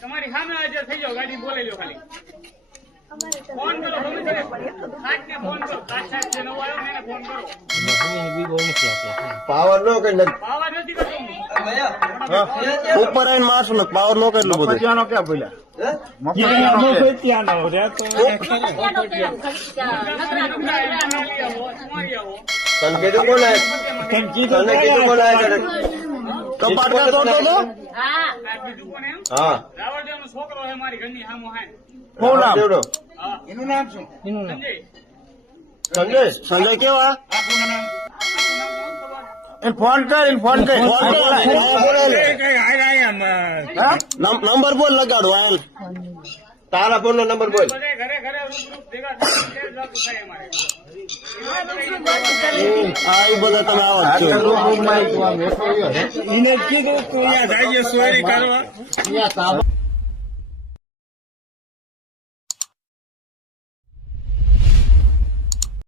તમારી સામે હાજર થઈ જાઓ, ગાડી બોલાવી લો ખાલી. ફોન કરો, સાહેબને ફોન કરો, સાહેબ જે નવો આવ્યો ને એને ફોન કરો. પાવર નો કઈ નથી. પાવર નથી કરતો. ઉપર આવીને મારશું ને પાવર નો કેટલું બધું ક્યાં બોલ્યા તને કીધું કોણ કપાટ કા તોડતો હતો? બીજું કોણ એમ? હા રાવળદેવનો છોકરો છે મારી ઘરની સામો હાય. દેવડો. એનું નામ શું? સંજય. સંજય સંજય કેવા ફોન કર નંબર બોલ લગાડો હાલ તારા ફોન નો નંબર બોલ. ઘરે ઘરે રૂપ ભેગા થાય અમારે. આ એ બધા તમે આવો એને કીધું તું અહીંયા જાય સોયરી કરવા.